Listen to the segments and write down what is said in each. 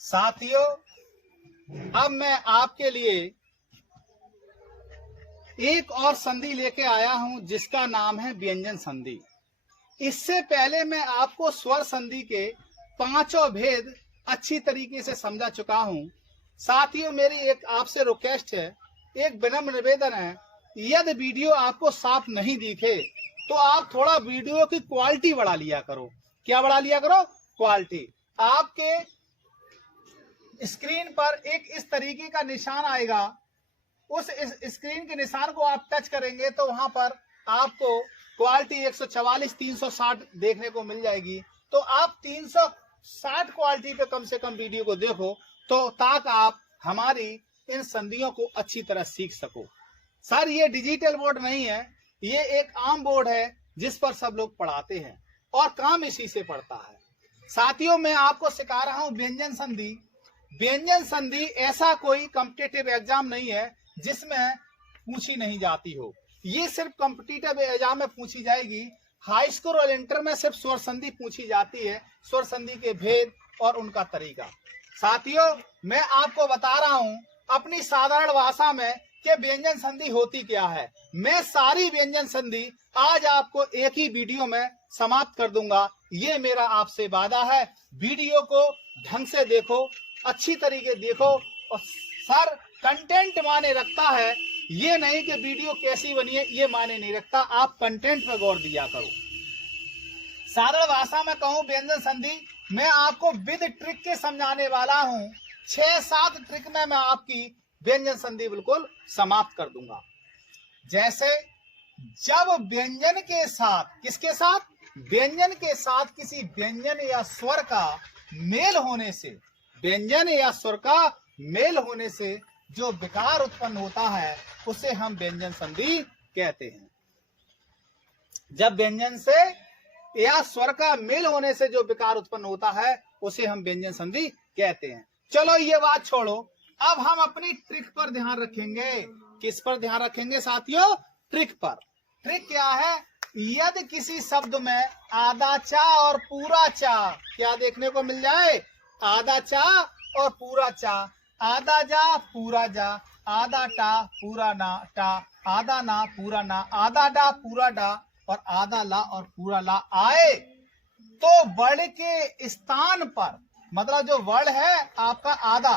साथियों, अब मैं आपके लिए एक और संधि लेके आया हूं जिसका नाम है व्यंजन संधि। इससे पहले मैं आपको स्वर संधि के पांचों भेद अच्छी तरीके से समझा चुका हूं। साथियों, मेरी एक आपसे रिक्वेस्ट है, एक विनम्र निवेदन है, यदि वीडियो आपको साफ नहीं दिखे तो आप थोड़ा वीडियो की क्वालिटी बढ़ा लिया करो। क्या बढ़ा लिया करो? क्वालिटी। आपके स्क्रीन पर एक इस तरीके का निशान आएगा, उस स्क्रीन के निशान को आप टच करेंगे तो वहां पर आपको क्वालिटी 144 360 देखने को मिल जाएगी। तो आप 360 क्वालिटी पे कम से कम वीडियो को देखो, तो ताकि आप हमारी इन संधियों को अच्छी तरह सीख सको। सर, ये डिजिटल बोर्ड नहीं है, ये एक आम बोर्ड है जिस पर सब लोग पढ़ाते हैं और काम इसी से पड़ता है। साथियों, मैं आपको सिखा रहा हूं व्यंजन संधि। व्यंजन संधि ऐसा कोई कॉम्पिटिटिव एग्जाम नहीं है जिसमें पूछी नहीं जाती हो। ये सिर्फ कॉम्पिटिटिव एग्जाम में पूछी जाएगी। हाई स्कूल और इंटर में सिर्फ स्वर संधि पूछी जाती है, स्वर संधि के भेद और उनका तरीका। साथियों, मैं आपको बता रहा हूं अपनी साधारण भाषा में कि व्यंजन संधि होती क्या है। मैं सारी व्यंजन संधि आज आपको एक ही वीडियो में समाप्त कर दूंगा, ये मेरा आपसे वादा है। वीडियो को ढंग से देखो, अच्छी तरीके देखो। और सर, कंटेंट माने रखता है, ये नहीं कि वीडियो कैसी बनी है ये माने नहीं रखता। आप कंटेंट पर गौर दिया करो। साधारण भाषा में कहूं व्यंजन संधि, मैं आपको विद ट्रिक के समझाने वाला हूं। 6-7 ट्रिक में मैं आपकी व्यंजन संधि बिल्कुल समाप्त कर दूंगा। जैसे जब व्यंजन के साथ, किसके साथ? व्यंजन के साथ किसी व्यंजन या स्वर का मेल होने से, व्यंजन या स्वर का मेल होने से जो विकार उत्पन्न होता है उसे हम व्यंजन संधि कहते हैं। जब व्यंजन से या स्वर का मेल होने से जो विकार उत्पन्न होता है उसे हम व्यंजन संधि कहते हैं। चलो ये बात छोड़ो, अब हम अपनी ट्रिक पर ध्यान रखेंगे। किस पर ध्यान रखेंगे साथियों? ट्रिक पर। ट्रिक क्या है? यदि किसी शब्द में आधा चा और पूरा चा क्या देखने को मिल जाए? आधा चा और पूरा चा, आधा जा पूरा जा, आधा टा पूरा ना टा, आधा ना पूरा ना, आधा डा पूरा डा और आधा ला और पूरा ला आए, तो वर्ण के स्थान पर, मतलब जो वर्ण है आपका आधा,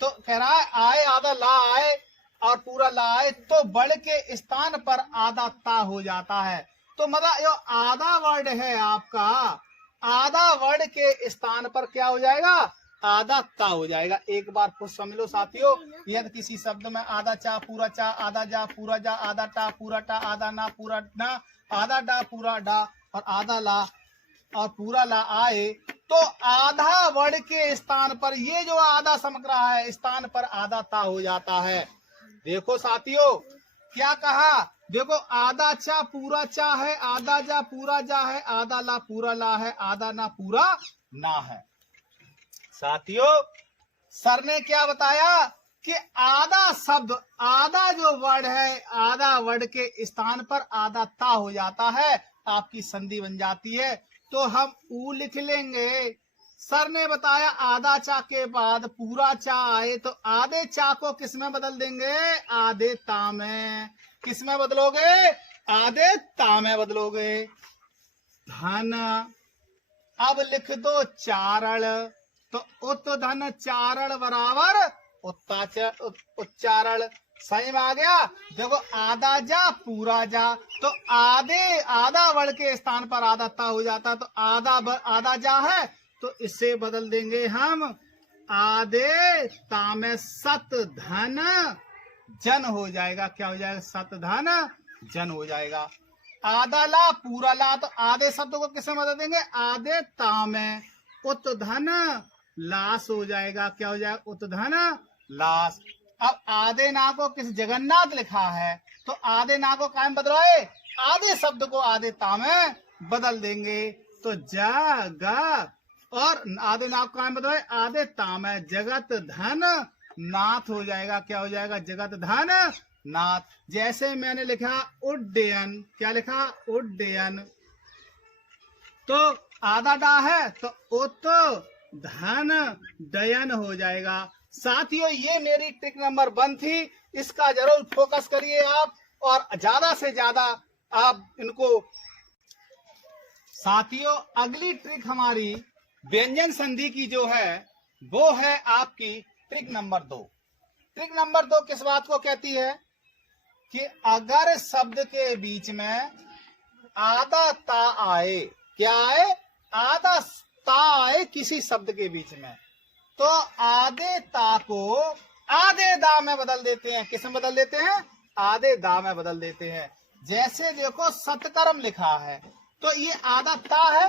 तो कह रहा है आए आधा ला आए और पूरा ला आए, तो वर्ण के स्थान पर आधा ता हो जाता है। तो मतलब जो आधा वर्ड है आपका, आधा वर्ड के स्थान पर क्या हो जाएगा? आधा ता हो जाएगा। एक बार खुद समझ लो साथियों, यदि किसी शब्द में आधा चा पूरा चा, आधा जा पूरा जा, आधा टा पूरा टा, आधा ना पूरा ना, आधा डा पूरा डा और आधा ला और पूरा ला आए, तो आधा वर्ड के स्थान पर ये जो आधा समक रहा है स्थान पर आधा ता हो जाता है। देखो साथियों क्या कहा, देखो आधा चा पूरा चा है, आधा जा पूरा जा है, आधा ला पूरा ला है, आधा ना पूरा ना है। साथियों, सर ने क्या बताया कि आधा शब्द, आधा जो वर्ड है, आधा वर्ड के स्थान पर आधा ता हो जाता है, आपकी संधि बन जाती है। तो हम ऊ लिख लेंगे। सर ने बताया आधा चा के बाद पूरा चा आए तो आधे चा को किस में बदल देंगे? आधे ता में। किस में बदलोगे? आधे ता में बदलोगे। धन, अब लिख दो चारण, तो उत धन चारण बराबर उच्चारण। सही में आ गया। देखो आधा जा पूरा जा, तो आधे, आधा वर्ड के स्थान पर आधा ता हो जाता, तो आधा जा है तो इससे बदल देंगे हम आधे ता में सत धन जन हो जाएगा। क्या हो जाएगा? सत धन जन हो जाएगा। आधा ला पूरा ला, तो आधे शब्द को किसमें बदल देंगे? आधे ता में उत धन लाश हो जाएगा। क्या हो जाएगा? उत धन लाश। अब आधे ना को किस जगन्नाथ लिखा है, तो आधे ना को कायम बदलाए, आधे शब्द को आधे ता में बदल देंगे, तो जग, और आधे ना को कायम बदलाए आधे ता में जगत धन नाथ हो जाएगा। क्या हो जाएगा? जगत धन नाथ। जैसे मैंने लिखा उड्डयन, क्या लिखा? उड्डयन, तो आधा डा है तो उत धन डयन हो जाएगा। साथियों, ये मेरी ट्रिक नंबर 1 थी, इसका जरूर फोकस करिए आप और ज्यादा से ज्यादा आप इनको। साथियों, अगली ट्रिक हमारी व्यंजन संधि की जो है वो है आपकी ट्रिक नंबर 2। ट्रिक नंबर 2 किस बात को कहती है कि अगर शब्द के बीच में आधा ता आए, क्या आए, आधा ता आए किसी शब्द के बीच में, तो आधे ता को आधे दा में बदल देते हैं। किस में बदल देते हैं? आधे दा में बदल देते हैं। जैसे देखो सतकर्म लिखा है तो ये आधा ता है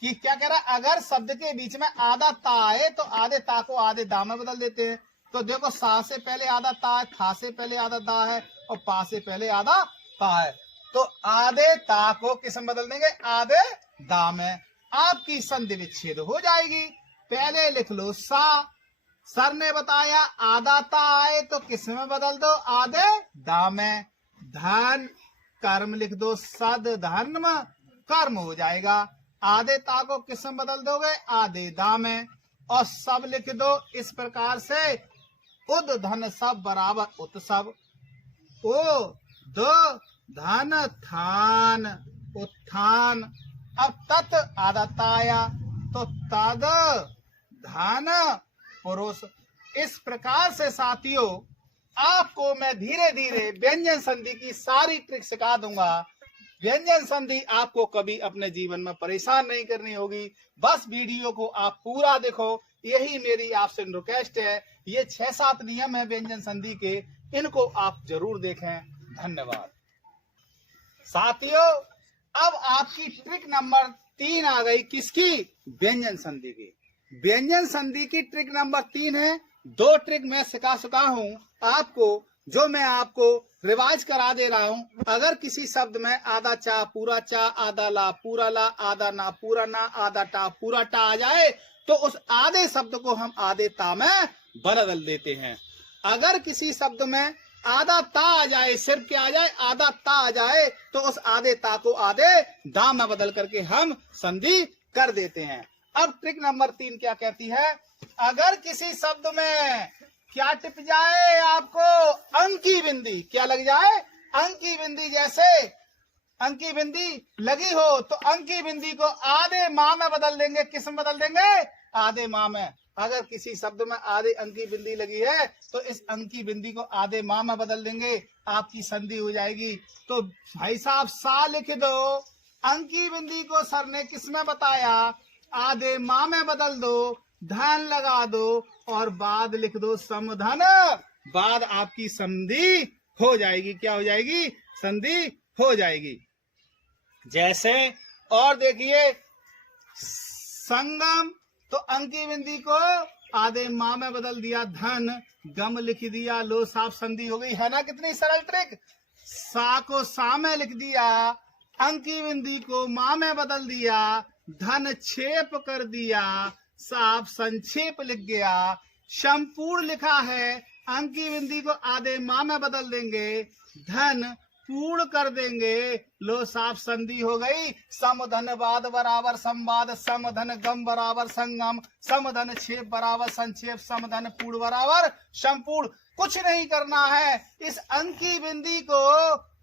कि क्या कह रहा है, अगर शब्द के बीच में आधा ता आए तो आधे ता को आधे दा में बदल देते हैं। तो देखो सा से पहले आधा ता है, था से पहले आधा दा है और पा से पहले आधा पा है, तो आधे ता को किस में बदल देंगे? आधे दा में। आपकी संधि विच्छेद हो जाएगी। पहले लिख लो सा, सर ने बताया आधा ता आए तो किस में बदल दो? आधे दा में। धन कर्म लिख दो, सद धर्म कर्म हो जाएगा। आधे ता को किस में बदल दोगे? आधे दा में। और सब लिख दो इस प्रकार से, उद धन सब बराबर उत्सव, ओ दो धन थान उत्थान। अब तत् आधा ताया तो तद धन पुरुष। इस प्रकार से साथियों आपको मैं धीरे धीरे व्यंजन संधि की सारी ट्रिक सिखा दूंगा। व्यंजन संधि आपको कभी अपने जीवन में परेशान नहीं करनी होगी। बस वीडियो को आप पूरा देखो, यही मेरी आपसे रिक्वेस्ट है। ये 6-7 नियम है व्यंजन संधि के, इनको आप जरूर देखें। धन्यवाद। साथियों, अब आपकी ट्रिक नंबर 3 आ गई। किसकी? व्यंजन संधि की। व्यंजन संधि की ट्रिक नंबर 3 है। 2 ट्रिक मैं सिखा चुका हूं आपको, जो मैं आपको रिवाइज करा दे रहा हूं। अगर किसी शब्द में आधा चा पूरा चा, आधा ला पूरा ला, आधा ना पूरा ना, आधा टा पूरा टा आ जाए तो उस आधे शब्द को हम आधे ता में बदल देते हैं। अगर किसी शब्द में आधा ता आ जाए, सिर्फ क्या आ जाए? आधा ता आ जाए, तो उस आधे ता को आधे दा में बदल करके हम संधि कर देते हैं। अब ट्रिक नंबर 3 क्या कहती है? अगर किसी शब्द में क्या टिप जाए आपको? अंकी बिंदी। क्या लग जाए? अंकी बिंदी। जैसे अंकी बिंदी लगी हो तो अंकी बिंदी को आधे माह में बदल देंगे। किस में बदल देंगे? आधे माह में। अगर किसी शब्द में आधे अंकी बिंदी लगी है तो इस अंकी बिंदी को आधे माह में बदल देंगे, आपकी संधि हो जाएगी। तो भाई साहब सा लिख दो, अंकी बिंदी को सर ने किस में बताया? आधे माह में बदल दो, धन लगा दो और बाद लिख दो समधन। बाद आपकी संधि हो जाएगी। क्या हो जाएगी? संधि हो जाएगी। जैसे और देखिए संगम, तो अंकी बिंदी को आधे माह में बदल दिया, धन गम लिख दिया, लो साफ संधि हो गई। है ना कितनी सरल ट्रिक? सा को सा में लिख दिया, अंकी बिंदी को माह में बदल दिया, धन छेप कर दिया, साफ संक्षेप लिख गया। संपूर्ण लिखा है, अंकी बिंदी को आधे माह में बदल देंगे, धन पूर्ण कर देंगे, लो साफ संधि हो गई। समधन वाद बराबर संवाद, समधन गम बराबर संगम, समधन छेप बराबर संक्षेप, समधन पूर्ण बराबर संपूर्ण। कुछ नहीं करना है, इस अंकी बिंदी को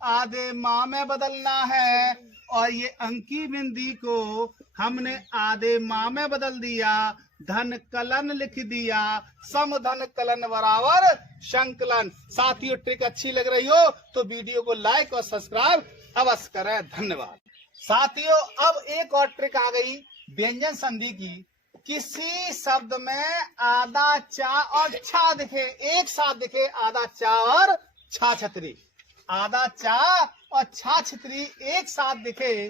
आधे माह में बदलना है और ये अंकी बिंदी को हमने आधे माह में बदल दिया, धन कलन लिख दिया, समधन कलन बराबर संकलन। साथियों ट्रिक अच्छी लग रही हो तो वीडियो को लाइक और सब्सक्राइब अवश्य करें। धन्यवाद। साथियों अब एक और ट्रिक आ गई व्यंजन संधि की। किसी शब्द में आधा चा और छा दिखे, एक साथ दिखे, आधा चा और छा छतरी, आधा चा और छा छतरी एक साथ दिखे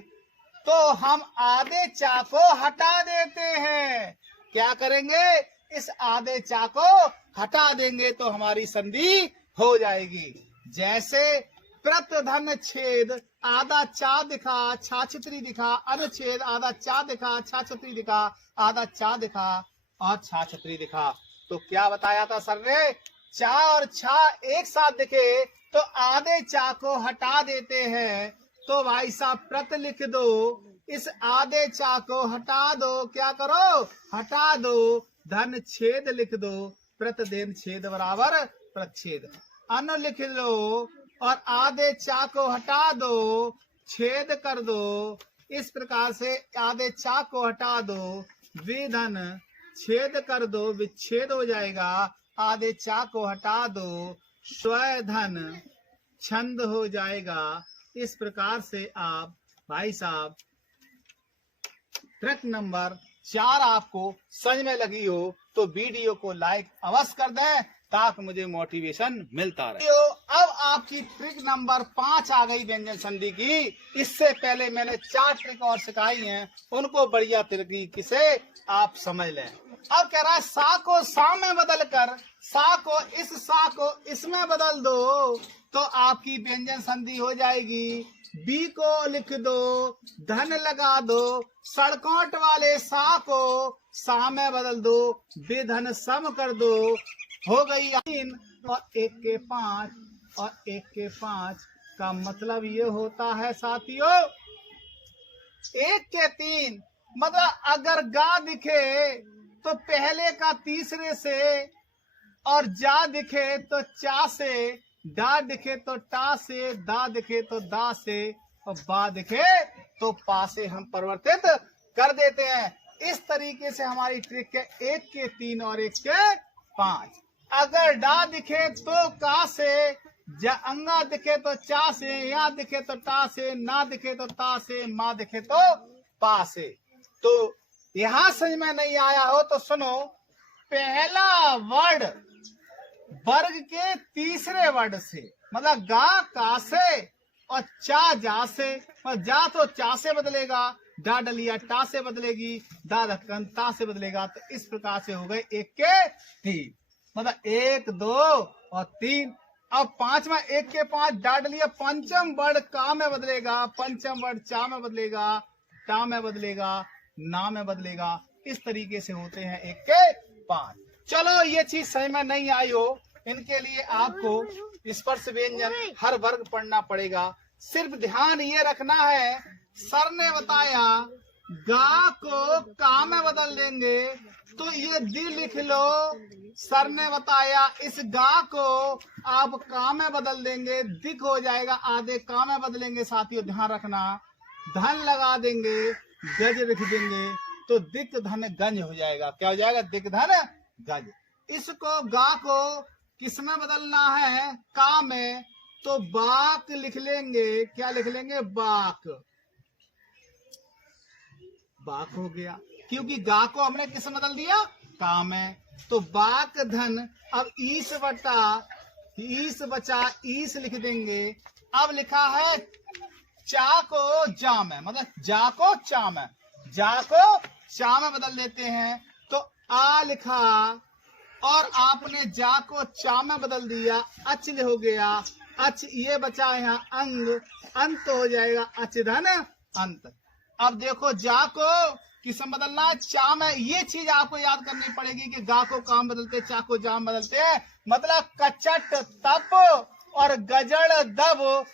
तो हम आधे चा को हटा देते हैं। क्या करेंगे? इस आधे चा को हटा देंगे तो हमारी संधि हो जाएगी। जैसे प्रतधन छेद, आधा चा दिखा, छा छतरी दिखा, अनुच्छेद, आधा चा दिखा, छा छतरी दिखा, आधा चा दिखा और छा छतरी दिखा। तो क्या बताया था सर ने? चा और छा एक साथ दिखे तो आधे चा को हटा देते हैं। तो भाई साहब प्रत लिख दो, इस आधे चा को हटा दो, क्या करो, हटा दो, धन छेद लिख दो, प्रतिदेन छेद बराबर प्रच्छेद। अनु लिख लो और आधे चा को हटा दो, छेद कर दो। इस प्रकार से आधे चा को हटा दो, विधन छेद कर दो, विच्छेद हो जाएगा। आधे चा को हटा दो, स्वधन छंद हो जाएगा। इस प्रकार से आप भाई साहब ट्रिक नंबर 4 आपको समझ में लगी हो तो वीडियो को लाइक अवश्य कर दें ताकि मुझे मोटिवेशन मिलता रहे। अब आपकी ट्रिक नंबर 5 आ गई व्यंजन संधि की। इससे पहले मैंने 4 ट्रिक और सिखाई हैं, उनको बढ़िया तरीके से आप समझ लें। अब कह रहा है सा को सा में बदल कर, सा को इसमें बदल दो तो आपकी व्यंजन संधि हो जाएगी। बी को लिख दो, धन लगा दो, सड़कोट वाले सा को सा में बदल दो, बेधन सम कर दो, हो गई 3 और 1 के 5 और 1 के 5 का मतलब ये होता है साथियों 1 के 3। मतलब अगर गा दिखे तो पहले का तीसरे से, और जा दिखे तो चा से, डा दिखे तो टा से, दा दिखे तो दा से, और बा दिखे तो पा से हम परिवर्तित कर देते हैं। इस तरीके से हमारी ट्रिक है 1 के 3 और 1 के 5। अगर डा दिखे तो का से, अंगा दिखे तो चा से, या दिखे तो टा से, ना दिखे तो ता से, मा दिखे तो पा से। तो यहां समझ में नहीं आया हो तो सुनो, पहला वर्ड वर्ग के तीसरे वर्ड से, मतलब गा का से और चा जा से, और जा तो चा से बदलेगा, डा डलिया टा से बदलेगी, दा धक्कन ता से बदलेगा। तो इस प्रकार से हो गए 1 के 3, मतलब 1 2 और 3। अब 5 में 1 के 5 डा डलिया, पंचम वर्ड का में बदलेगा, पंचम वर्ड चा में बदलेगा, टा में बदलेगा, ना में बदलेगा। इस तरीके से होते हैं 1 के 5। चलो ये चीज समझ में नहीं आई हो, इनके लिए आपको स्पर्श व्यंजन हर वर्ग पढ़ना पड़ेगा। सिर्फ ध्यान ये रखना है, सर ने बताया गा को का में बदल देंगे तो ये दी लिख लो। सर ने बताया इस गा को आप का में बदल देंगे, दिक हो जाएगा, आधे का में बदलेंगे। साथियों ध्यान रखना, धन लगा देंगे, गज लिख देंगे तो दिक धन गंज हो जाएगा। क्या हो जाएगा? दिक धन गज। इसको गा को किस में बदलना है? का में, तो बाक लिख लेंगे। क्या लिख लेंगे? बाक। बाक हो गया, क्योंकि गा को हमने किस में बदल दिया? का में। तो बाक धन, अब ईस बटा ईस बचा ईस लिख देंगे। अब लिखा है चा को जा में, मतलब जा को चा में, जा को चा में बदल देते हैं। तो आ लिखा और आपने जा को चा में बदल दिया, अच हो गया, अच ये बचा यहाँ अंग, अंत हो जाएगा, अच धन अंत। अब देखो जा को किस में बदलना है? चा में। ये चीज आपको याद करनी पड़ेगी कि गा को काम बदलते, चा को जाम बदलते हैं। मतलब कचट तप और गजड़ दब,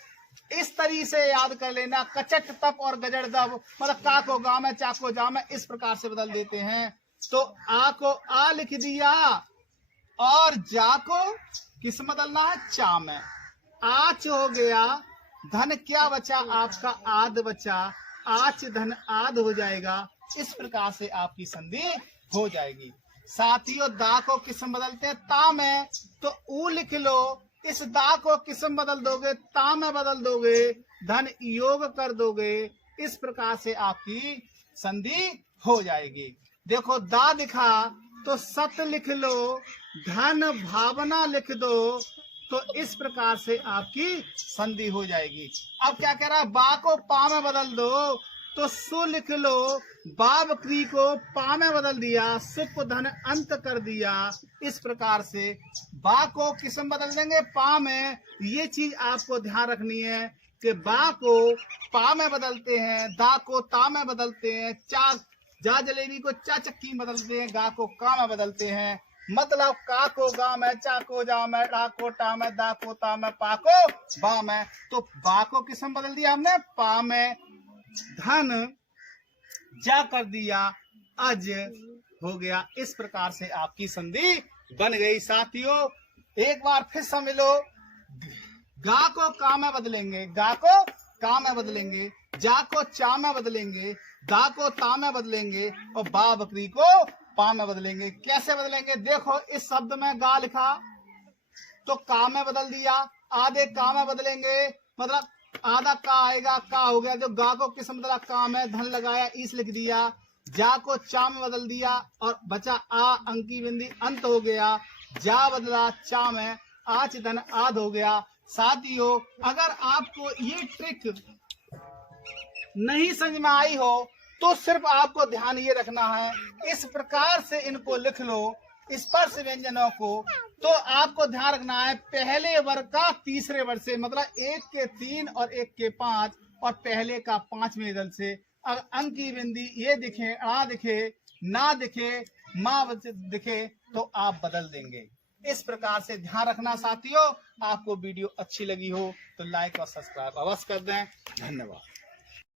इस तरीके से याद कर लेना। कचट तप और गजड़ दब, मतलब का को गा में, चा को जा में, इस प्रकार से बदल देते हैं। तो आ को आ लिख दिया और जा को किस में बदलना है? चा में। आच हो गया, धन क्या बचा? आपका आद बचा, आच धन आद हो जाएगा। इस प्रकार से आपकी संधि हो जाएगी। साथियों दा को किस में बदलते हैं? ता में। तो ऊ लिख लो। इस दा को किस में बदल दोगे? ता में बदल दोगे, धन योग कर दोगे। इस प्रकार से आपकी संधि हो जाएगी। देखो दा दिखा तो सत लिख लो, धन भावना लिख दो। तो इस प्रकार से आपकी संधि हो जाएगी। अब क्या कह रहा है? बा को पा में बदल दो, तो सु लिख लो। बाब क्री को पा में बदल दिया, सुप धन अंत कर दिया। इस प्रकार से बा को किस में बदल देंगे? पा में। ये चीज आपको ध्यान रखनी है कि बा को पा में बदलते हैं, दा को ता में बदलते हैं, चा जा जलेबी को चा चक्की में बदलते हैं, गा को का में बदलते हैं। मतलब का को गा में, चा को जा में, ड़ा को टा में, दा को ता में, पा को बा में। तो बा को किस में बदल दिया हमने? पा में। धन जा कर दिया अज हो गया। इस प्रकार से आपकी संधि बन गई। साथियों एक बार फिर समझ लो, गा को का में बदलेंगे, गा को का में बदलेंगे, जा को चा में बदलेंगे, दा को ता में बदलेंगे और बा बकरी को पा में बदलेंगे। कैसे बदलेंगे? देखो इस शब्द में गा लिखा तो का में बदल दिया, आधे का में बदलेंगे मतलब आधा का आएगा, का हो गया। जो गा को किस बदला? का में, धन लगाया ईस लिख दिया। जा को चा में बदल दिया और बचा आ, अंकी बिंदी अंत हो गया। जा बदला चा में, आच धन आध हो गया। साथियों अगर आपको ये ट्रिक नहीं समझ में आई हो तो सिर्फ आपको ध्यान ये रखना है, इस प्रकार से इनको लिख लो स्पर्श व्यंजनों को। तो आपको ध्यान रखना है पहले वर्ग का तीसरे वर्ग से, मतलब 1 के 3 और 1 के 5 और पहले का 5वें दल से। अगर अंक की बिंदी ये दिखे, आ दिखे, ना दिखे, माँ दिखे तो आप बदल देंगे। इस प्रकार से ध्यान रखना साथियों। आपको वीडियो अच्छी लगी हो तो लाइक और सब्सक्राइब अवश्य कर दें। धन्यवाद।